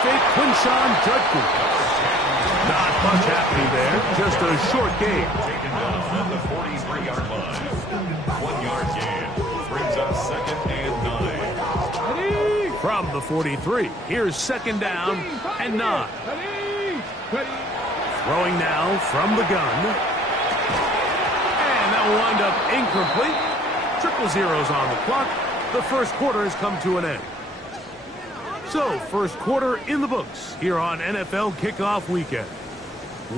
State, Quinshawn Judkins. Not much happening there, just a short game. Taken down on the 43-yard line. 1-yard gain brings up 2nd and 9. From the 43, here's 2nd down and 9. Throwing now from the gun. And that will wind up incomplete. 0-0 on the clock. The first quarter has come to an end. So, first quarter in the books here on NFL Kickoff Weekend.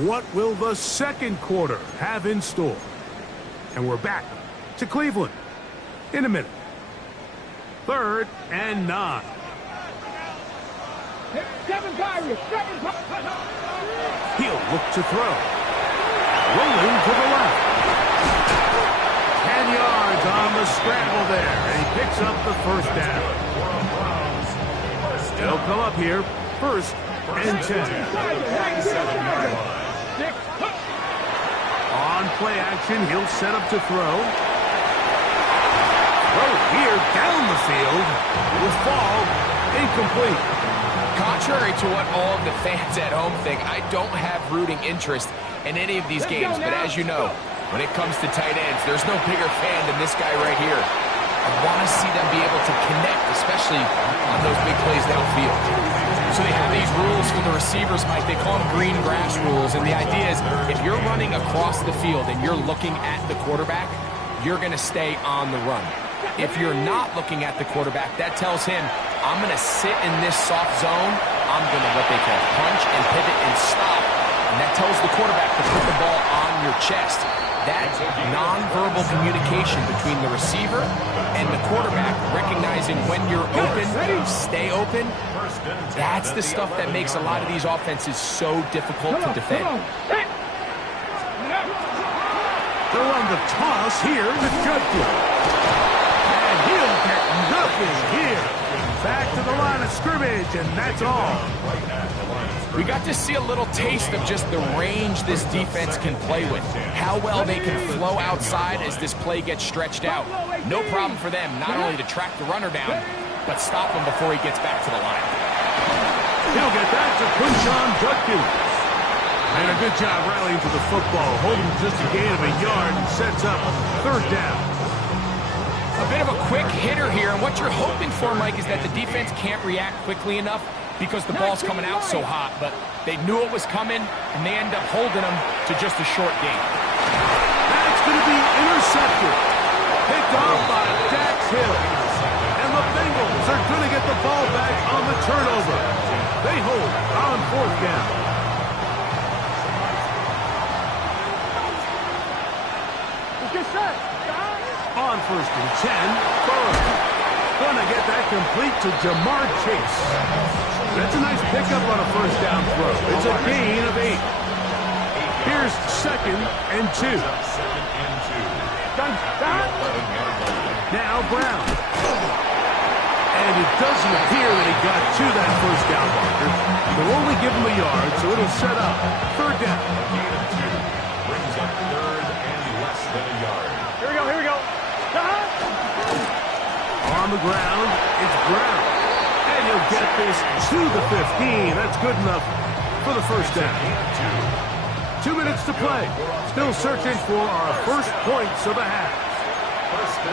What will the second quarter have in store? And we're back to Cleveland in a minute. 3rd and 9. He'll look to throw. Rolling to the left. 10 yards on the scramble there, and he picks up the first down. They'll come up here, 1st and 10. On play action, he'll set up to throw. Throw here down the field. Will fall incomplete. Contrary to what all of the fans at home think, I don't have rooting interest in any of these games. But as you know, when it comes to tight ends, there's no bigger fan than this guy right here. I want to see them be able to connect, especially on those big plays downfield. So they have these rules for the receivers, Mike. They call them green grass rules. And the idea is if you're running across the field and you're looking at the quarterback, you're going to stay on the run. If you're not looking at the quarterback, that tells him, I'm going to sit in this soft zone. I'm going to what they call punch and pivot and stop. And that tells the quarterback to put the ball on your chest. That nonverbal communication between the receiver and the quarterback, recognizing when you're open, stay open, that's the stuff that makes a lot of these offenses so difficult to defend. They'll run the toss here to Judkins. And he'll get nothing here. Back to the line of scrimmage, and that's all. We got to see a little taste of just the range this defense can play with. How well they can flow outside as this play gets stretched out. No problem for them not only to track the runner down, but stop him before he gets back to the line. He'll get that to Quinshawn Judkins. And a good job rallying to the football, holding just a gain of a yard and sets up 3rd down. A bit of a quick hitter here, and what you're hoping for, Mike, is that the defense can't react quickly enough because the ball's coming out so hot, but they knew it was coming, and they end up holding them to just a short gain. That's going to be intercepted. Picked off by Dax Hill. And the Bengals are going to get the ball back on the turnover. They hold on 4th down. On 1st and 10, Burrow. Gonna get that complete to Jamar Chase. That's a nice pickup on a 1st down throw. It's a gain of 8. Here's 2nd and 2. Now Brown. And it doesn't appear that he got to that 1st down marker. They'll only give him a yard, so it'll set up 3rd down. Brings up 3rd and less than a yard. Here we go. On the ground, it's Brown. And he'll get this to the 15. That's good enough for the 1st down. 2 minutes to play. Still searching for our first points of the half.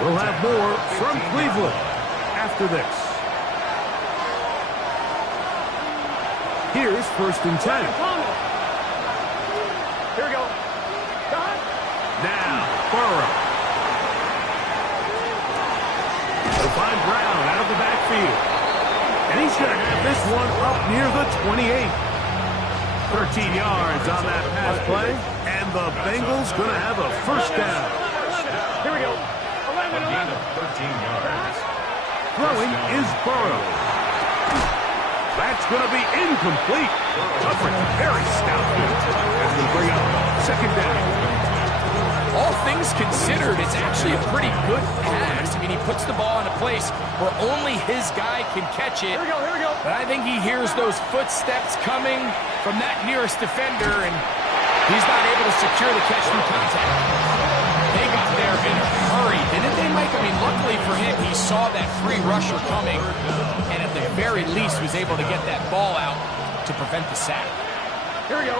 We'll have more from Cleveland after this. Here's 1st and 10. Here we go. Now, Burrow. They'll find Brown out of the backfield. And he's going to have this one up near the 28. 13 yards on that pass play. And the Bengals going to have a 1st down. Here we go. A gain of 13 yards. Throwing is Burrow. That's going to be incomplete. Coverage very stout. That's going to bring up 2nd down. All things considered, it's actually a pretty good pass. I mean, he puts the ball in a place where only his guy can catch it. Here we go. But I think he hears those footsteps coming from that nearest defender, and he's not able to secure the catch through contact. They got there in a hurry, didn't they, Mike? I mean, luckily for him, he saw that free rusher coming, and at the very least was able to get that ball out to prevent the sack. Here we go.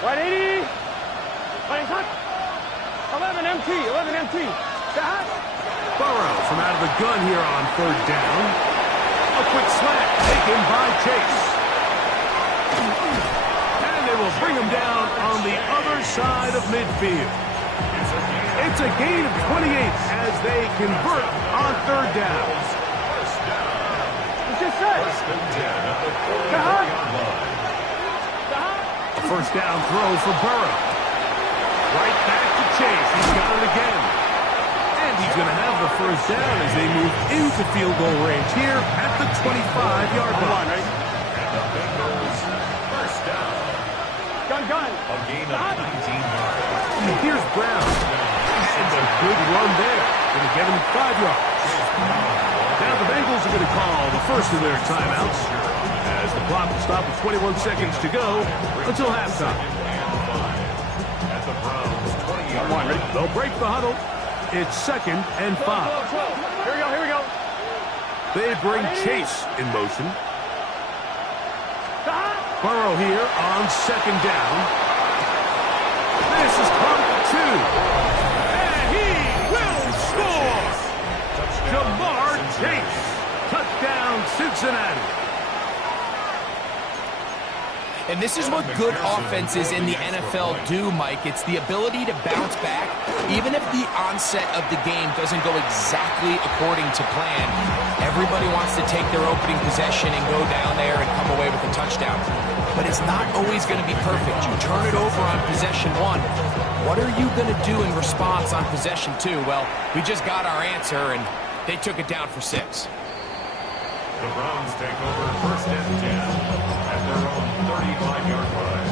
180. 11 MT. 11 MT. Stop. Burrow from out of the gun here on third down. A quick slant taken by Chase. And they will bring him down on the other side of midfield. It's a gain of 28 as they convert on third down. It's just set. First and 10 at the 40-yard line. A first down throw for Burrow. Right back to Chase. He's got it again. And he's going to have the first down as they move into field goal range here at the 25-yard line. And the Bengals first down. Gun. A gain of 19 yards. And here's Brown. And a good run there. Going to get him 5 yards. Now the Bengals are going to call the first of their timeouts as the clock will stop with 21 seconds to go until halftime. At the Browns 20-yard line. They'll break the huddle. It's 2nd and 5. Here we go. They bring Chase in motion. Burrow here on 2nd down. This is caught at 2. And he will score! Jamar Chase. Touchdown, Cincinnati. And this is what good offenses in the NFL do, Mike. It's the ability to bounce back, even if the onset of the game doesn't go exactly according to plan. Everybody wants to take their opening possession and go down there and come away with a touchdown. But it's not always going to be perfect. You turn it over on possession 1. What are you going to do in response on possession 2? Well, we just got our answer, and they took it down for 6. The Browns take over first and 10 at their own 35-yard line.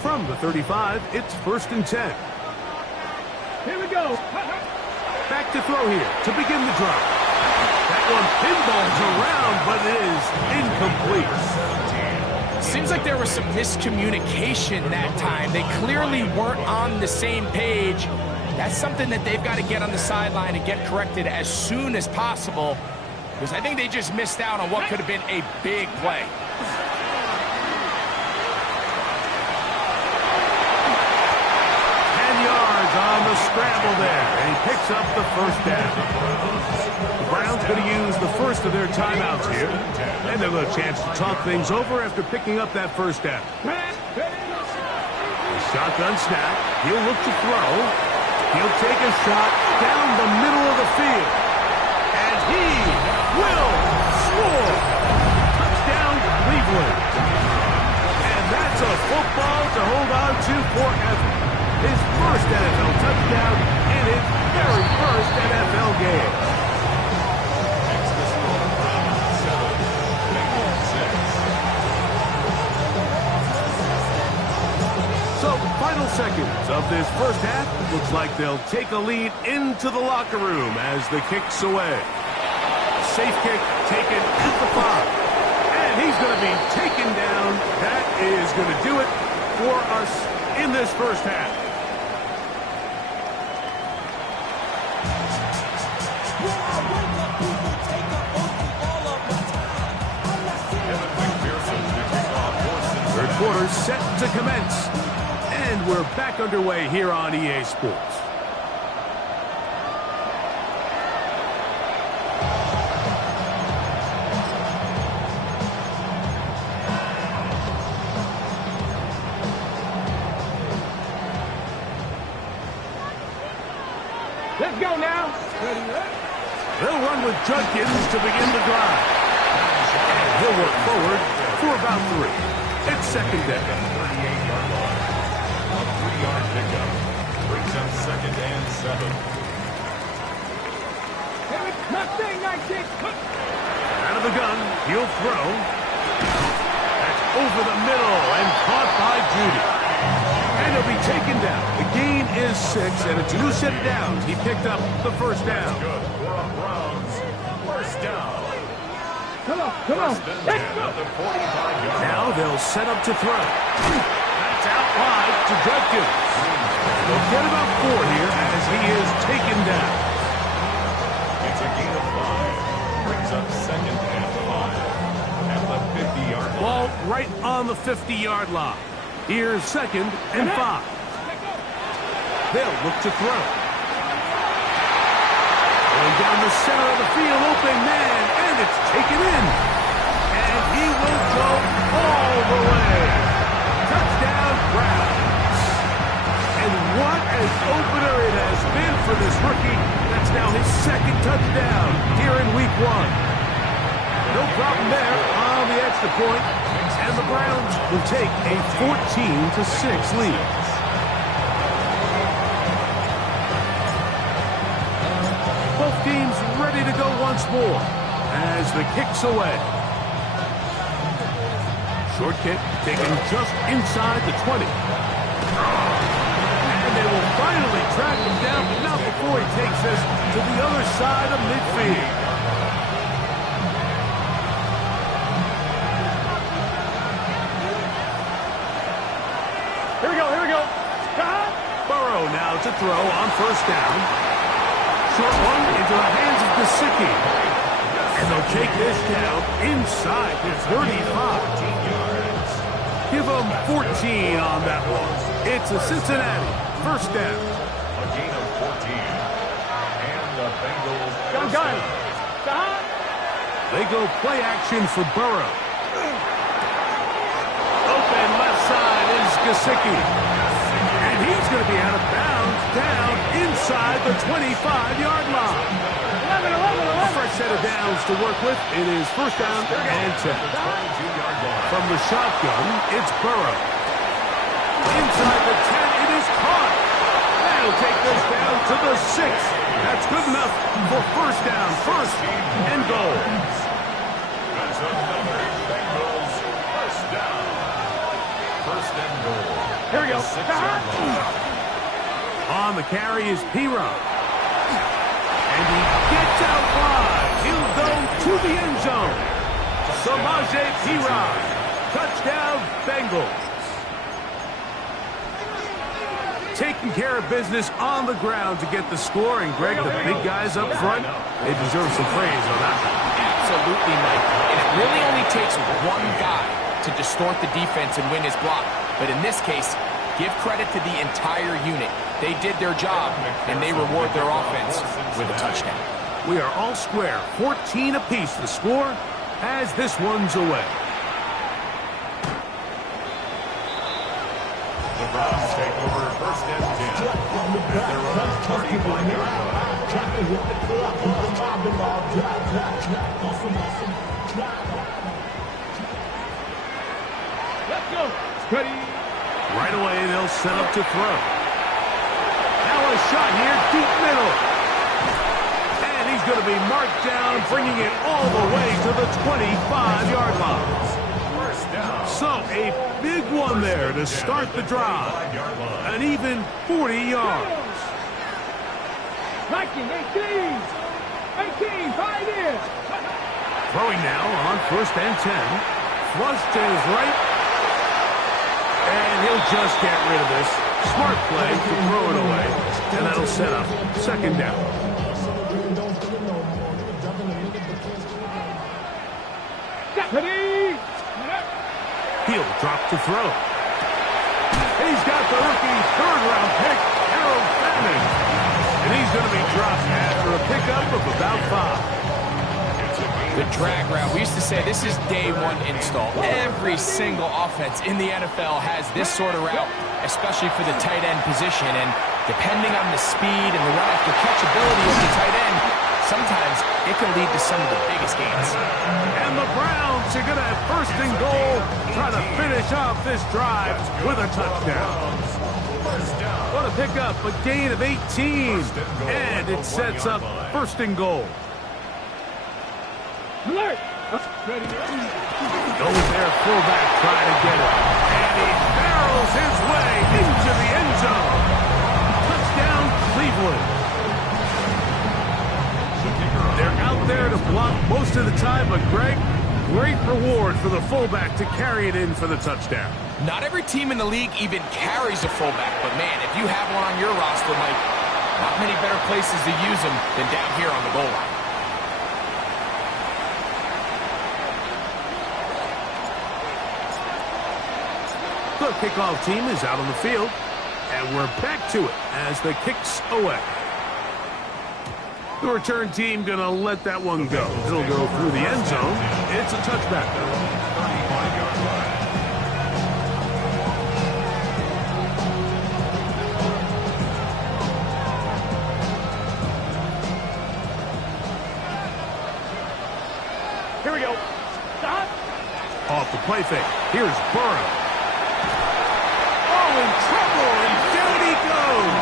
From the 35, it's 1st and 10. Here we go. Back to throw here to begin the drive. That one pinballs around, but it is incomplete. Seems like there was some miscommunication that time. They clearly weren't on the same page. That's something that they've got to get on the sideline and get corrected as soon as possible, because I think they just missed out on what could have been a big play. 10 yards on the scramble there, and he picks up the first down. The Browns going to use the first of their timeouts here, and they'll have a chance to talk things over after picking up that first down. Shotgun snap. He'll look to throw. He'll take a shot down the middle of the field. And he will score. Touchdown, Cleveland. And that's a football to hold on to forever. His first NFL touchdown in his very first NFL game. Next to score, Browns 7, Bengals 6. So, final seconds of this first half. Looks like they'll take a lead into the locker room as the kick's away. Safe kick taken at the 5. And he's going to be taken down. That is going to do it for us in this first half. Third quarter set to commence. And we're back underway here on EA Sports. Let's go now. They'll run with Judkins to begin the drive. And he'll work forward for about 3. It's 2nd down. 38-yard line. A 3-yard pickup brings up 2nd and 7. Out of the gun, he'll throw. That's over the middle and caught by Judy. And he'll be taken down. The gain is 6, and it's a new set of downs. He picked up the first down. Good for a Browns first down. Come on. First and 10 at the 45-yard line. Now they'll set up to throw. That's out trajectory. They'll get about 4 here as he is taken down. It's a gain of 5. Brings up second and 5 at the 50-yard line. Ball right on the 50-yard line. Here's second and 5. They'll look to throw. Going down the center of the field, open man, and it's taken in. And he will go all the way. Touchdown, Browns. And what an opener it has been for this rookie. That's now his second touchdown here in week 1. No problem there on the extra point. And the Browns will take a 14-6 lead. Both teams ready to go once more as the kick's away. Short kick taken just inside the 20. And they will finally track him down, but not before he takes this to the other side of midfield. Here we go, here we go. Burrow now to throw on first down. Short one into the hands of Gesicki. And they'll take this down inside the 35. Give them 14 on that one. It's a Cincinnati first down. A gain of 14. And the Bengals first Gun. down. They go play action for Burrow. Open left side is Gesicki. And he's going to be out of bounds down inside the 25-yard line. 11. A fresh set of downs to work with. It is first down and 10. 22-yard line. From the shotgun, it's Burrow. Inside the 10, it is caught. That'll take this down to the 6. That's good enough for first down, first and goal. That's another Bengals first down. First and goal. Here we go. The 6-yard line. On the carry is P-Rod. And he gets out wide. He'll go to the end zone. Samaje P-Rod. Touchdown, Bengals. Taking care of business on the ground to get the score. And, Greg, the big guys up front, they deserve some praise on that one. Absolutely, Mike. And it really only takes one guy to distort the defense and win his block. But in this case, give credit to the entire unit. They did their job, and they reward their offense with a touchdown. We are all square. 14 apiece the score as this one's away. The Browns take over first and 10. At their own 35-yard Let's go. Ready. Right away, they'll set up to throw. Now a shot here, deep middle. And he's going to be marked down, bringing it all the way to the 25-yard line. So a big one there to start the drive. An even 40 yards. 19, 18, 5 in. Throwing now on first and 10. Flush to his right. And he'll just get rid of this. Smart play to throw it away. And that'll set up second down. Ready. He'll drop to throw. He's got the rookie third-round pick, Harold Fanning. And he's going to be dropped after a pickup of about 5. The drag route. We used to say this is day one install. Every single offense in the NFL has this sort of route, especially for the tight end position. And depending on the speed and the run-after-catch ability of the tight end, sometimes it can lead to some of the biggest gains. And the Browns are going to have first and goal, trying to finish off this drive with a touchdown. What a pickup, a gain of 18. And it sets up first and goal. Alert. Goes there, fullback trying to get it. And he barrels his way into the end zone. Touchdown, Cleveland. They're out there to block most of the time, but Greg, Great reward for the fullback to carry it in for the touchdown. Not every team in the league even carries a fullback, but man, if you have one on your roster, Mike, not many better places to use them than down here on the goal line. The kickoff team is out on the field, and we're back to it as the kick's away. The return team gonna let that one go. It'll go through the end zone. It's a touchback. 35-yard line. Here we go. Stop. Off the play fake. Here's Burrow. Oh, in trouble, and down he goes.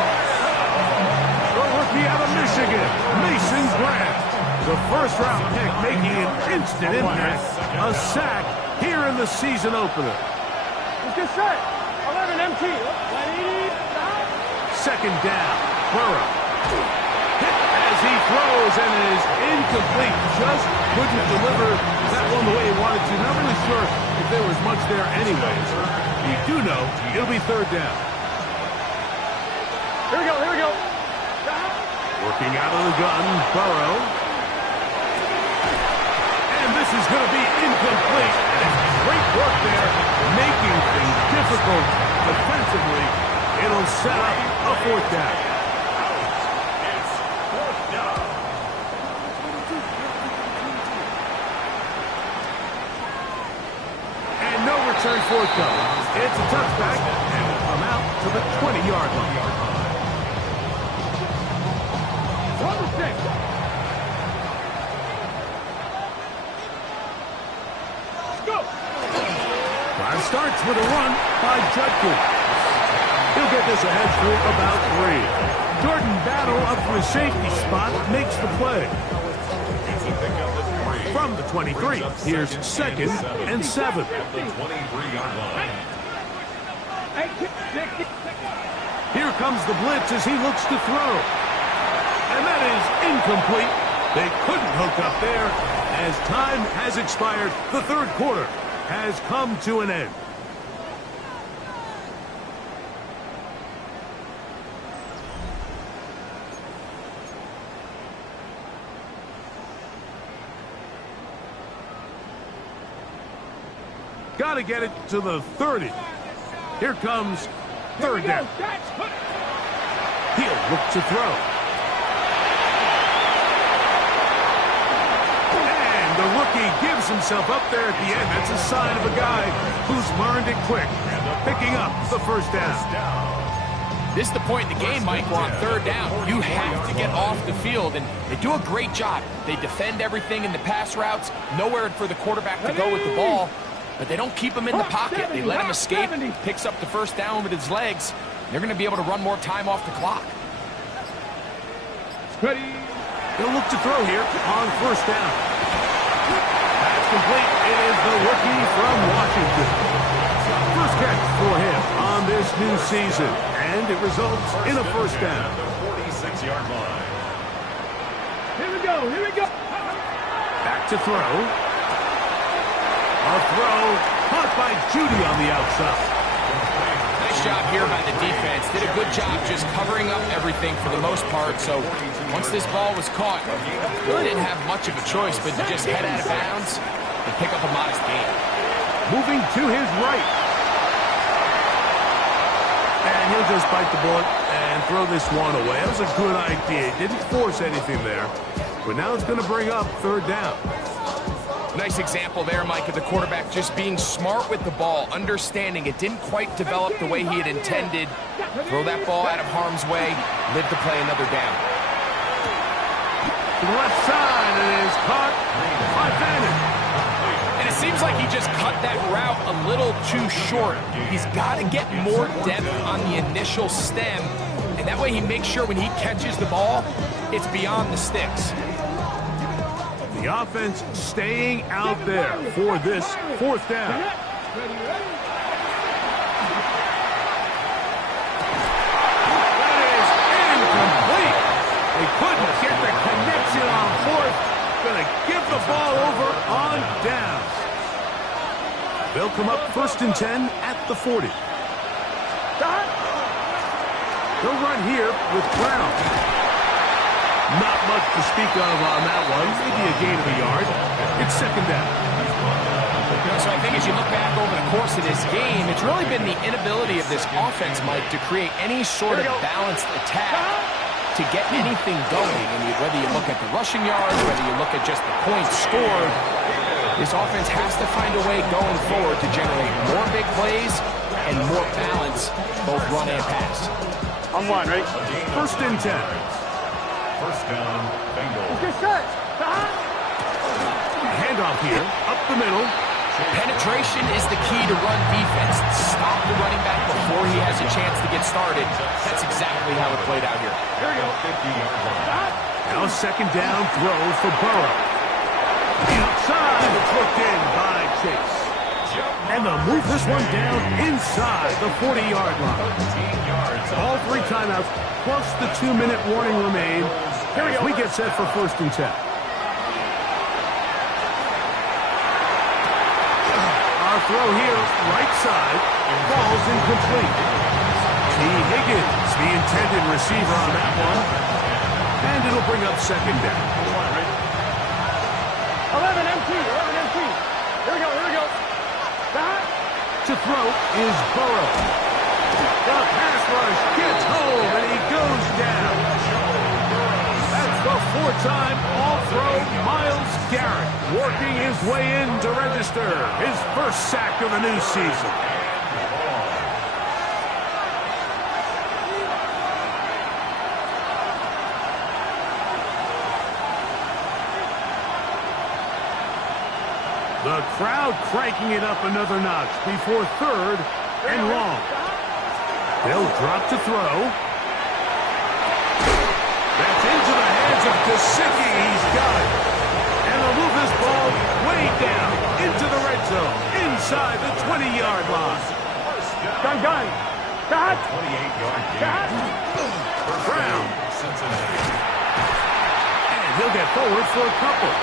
The rookie out of Michigan, Mason Grant. The first-round pick making an instant impact. A sack here in the season opener. Let's get set. 11 MT. Stop. Second down. Burrow. Hit as he throws, and it is incomplete. Just couldn't deliver that one the way he wanted to. Not really sure if there was much there anyways. You do know it'll be third down. Here we go. Here we go. Working out of the gun, Burrow. And this is going to be incomplete. And it's great work there, making things difficult defensively. It'll set up a fourth down. It's fourth down. And no return forthcoming. It's a touchback, and will come out to the 20-yard line. Drive starts with a run by Judkins. He'll get this ahead for about 3. Jordan Battle up for his safety spot, makes the play. It's a pickup of 3. From the 23, here's second and 7. At the 23-yard line. Here comes the blitz as he looks to throw. And that is incomplete. They couldn't hook up there as time has expired. The third quarter has come to an end. Got to get it to the 30. Here comes third down. He'll look to throw. And the rookie gives himself up there at the end. That's a sign of a guy who's learned it quick, picking up the first down. This is the point in the game, Mike, we're on third down. You have to get off the field, and they do a great job. They defend everything in the pass routes, nowhere for the quarterback to go with the ball, but they don't keep him in the pocket. They let him escape, picks up the first down with his legs. They're going to be able to run more time off the clock. Ready. He'll look to throw here on first down. That's complete. It is the rookie from Washington. First catch for him on this new season, and it results in a first down. At the 46-yard line. Here we go. Here we go. Back to throw. A throw caught by Judy on the outside. Nice job here by the defense. Did a good job just covering up everything for the most part. So once this ball was caught, really didn't have much of a choice but to just head out of bounds and pick up a modest gain. Moving to his right. And he'll just bite the bullet and throw this one away. That was a good idea. He didn't force anything there. But now it's going to bring up third down. Nice example there, Mike, of the quarterback just being smart with the ball, understanding it didn't quite develop the way he had intended. Throw that ball out of harm's way, live to play another down. To the left side, it is caught by Bannon. And it seems like he just cut that route a little too short. He's got to get more depth on the initial stem, and that way he makes sure when he catches the ball, it's beyond the sticks. The offense staying out there for this fourth down. That is incomplete. They couldn't get the connection on fourth. Going to give the ball over on downs. They'll come up 1st and 10 at the 40. They'll run here with Brown. Not much to speak of on that one. Maybe a gain of a yard. It's 2nd down. So I think as you look back over the course of this game, it's really been the inability of this offense, Mike, to create any sort of balanced attack to get anything going. And whether you look at the rushing yards, whether you look at just the points scored, this offense has to find a way going forward to generate more big plays and more balance, both run and pass. I'm one, right? 1st and 10. 1st down, Bengals. Get set. Handoff here, up the middle. Penetration is the key to run defense. Stop the running back before he has a chance to get started. That's exactly how it played out here. Here we go. 50-yard line. Now 2nd down throw for Burrow. Outside, it's looked in by Chase. And they'll move this one down inside the 40-yard line. All 3 timeouts, plus the 2-minute warning remain. Here we get set for 1st and 10. Our throw here, right side, falls incomplete. T. Higgins, the intended receiver on that one. And it'll bring up 2nd down. 11 MT. Here we go. To throw is Burrow. The pass rush gets home, and he goes down. That's the 4-time All-Pro Myles Garrett, working his way in to register his 1st sack of the new season. The crowd cranking it up another notch before 3rd and long. They'll drop to throw. That's into the hands of Gesicki. He's got it. And they'll move this ball way down into the red zone, inside the 20-yard line. Gun. 28-yard gain. Brown. Cincinnati. And he'll get forward for a couple.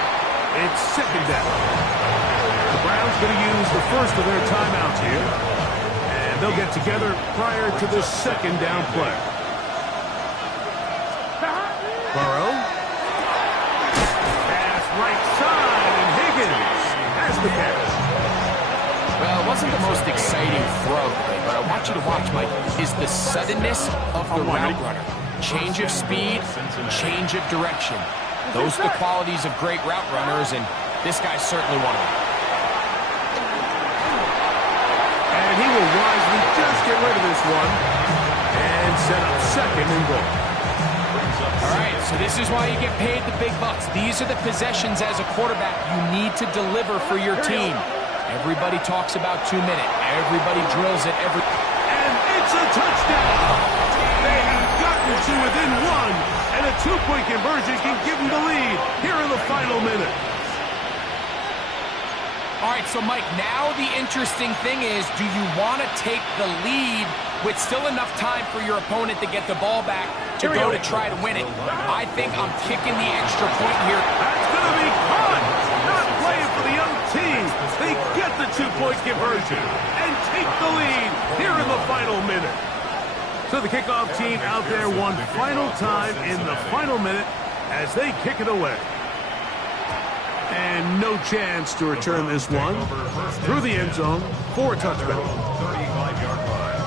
It's 2nd down. The Browns going to use the 1st of their timeouts here. And they'll get together prior to the 2nd down play. Burrow. Pass right side, and Higgins has the catch. Well, it wasn't the most exciting throw today, but I want you to watch, Mike, is the suddenness of the route runner. Change of speed, change of direction. Those are the qualities of great route runners, and this guy's certainly one of them. And he will wisely just get rid of this one and set up 2nd and goal. All right, so this is why you get paid the big bucks. These are the possessions as a quarterback you need to deliver for your team. Everybody talks about 2-minute. Everybody drills it every... And it's a touchdown! They have gotten to within 1, and a 2-point conversion can give them the lead here in the final minute. All right, so Mike, now the interesting thing is, do you want to take the lead with still enough time for your opponent to get the ball back to go to try to win it? I think I'm kicking the extra point here. That's going to be caught! Not playing for the young team. They get the 2-point conversion and take the lead here in the final minute. So the kickoff team out there one final time in the final minute as they kick it away. And no chance to return this one through the end zone for a touchdown. 35-yard line.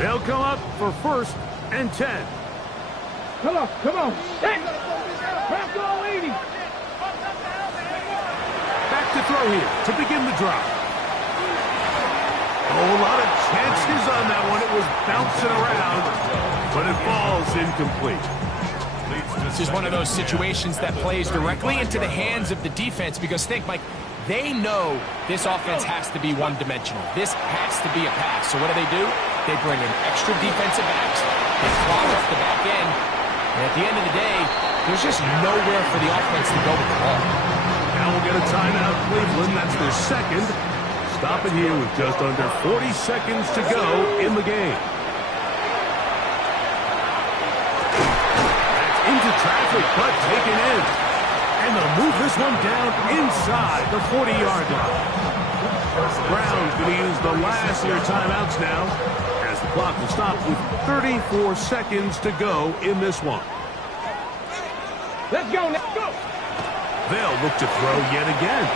They'll come up for 1st and 10. Come on. Hey! Back to 80. Back to throw here to begin the drive. A whole lot of chances on that one. It was bouncing around, but it falls incomplete. This is one of those situations that plays directly into the hands of the defense because think, Mike, they know this offense has to be one-dimensional. This has to be a pass. So what do? They bring in extra defensive backs. They clog up the back end. And at the end of the day, there's just nowhere for the offense to go with the ball. Now we'll get a timeout, Cleveland. That's their 2nd. Stop it here with just under 40 seconds to go in the game. Into traffic, but taken in. And they'll move this one down inside the 40-yard line. Brown's going to use the last of their timeouts now, as the clock will stop with 34 seconds to go in this one. Let's go, let's go. They'll look to throw yet again.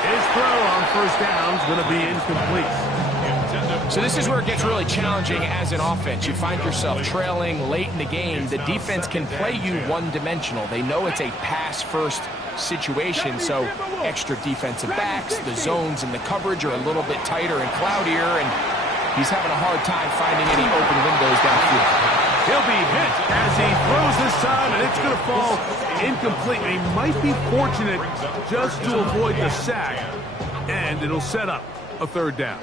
His throw on first down is going to be incomplete. So this is where it gets really challenging as an offense. You find yourself trailing late in the game. The defense can play you one-dimensional. They know it's a pass-first situation, so extra defensive backs, the zones and the coverage are a little bit tighter and cloudier, and he's having a hard time finding any open windows downfield. He'll be hit as he throws this time, and it's going to fall incomplete. He might be fortunate just to avoid the sack, and it'll set up a third down.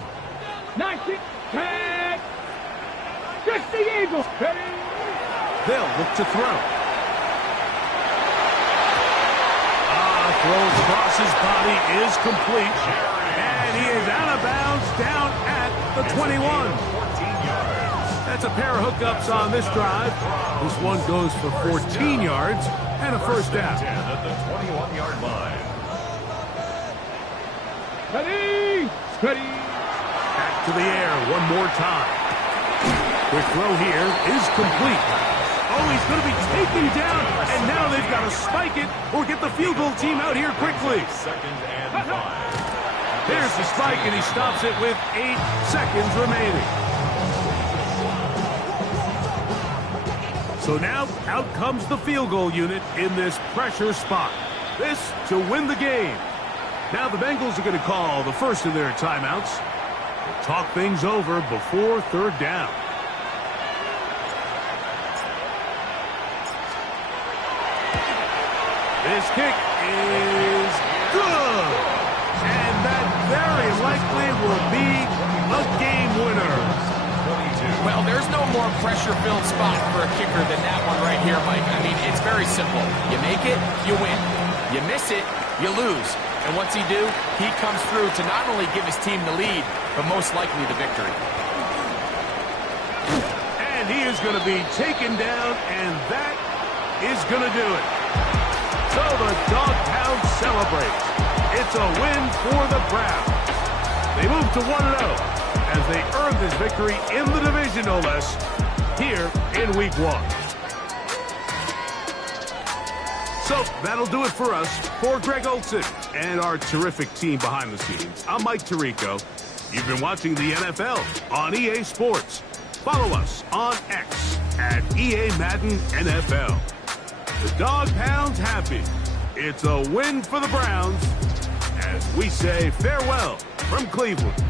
19, 10, 60 Eagles. They'll look to throw. Throws across his body is complete, and he is out of bounds down at the 21. That's a pair of hookups on this drive. This one goes for 14 yards and a first down. At the 21-yard line. Ready, ready. Back to the air one more time. Quick throw here is complete. Oh, he's going to be taken down, and now they've got to spike it or get the field goal team out here quickly. Second and 5. There's the spike, and he stops it with 8 seconds remaining. So now out comes the field goal unit in this pressure spot. This to win the game. Now the Bengals are going to call the first of their timeouts. Talk things over before third down. This kick is good. And that very likely will be a game winner. Well, there's no more pressure-filled spot for a kicker than that one right here, Mike. I mean, it's very simple. You make it, you win. You miss it, you lose. And what's he do? He comes through to not only give his team the lead, but most likely the victory. And he is going to be taken down, and that is going to do it. So the Dog Pound celebrates. It's a win for the Browns. They move to 1-0 as they earn this victory in the division, no less, here in Week 1. So that'll do it for us. For Greg Olson and our terrific team behind the scenes, I'm Mike Tirico. You've been watching the NFL on EA Sports. Follow us on X at EA Madden NFL. The Dog Pound's happy. It's a win for the Browns as we say farewell from Cleveland.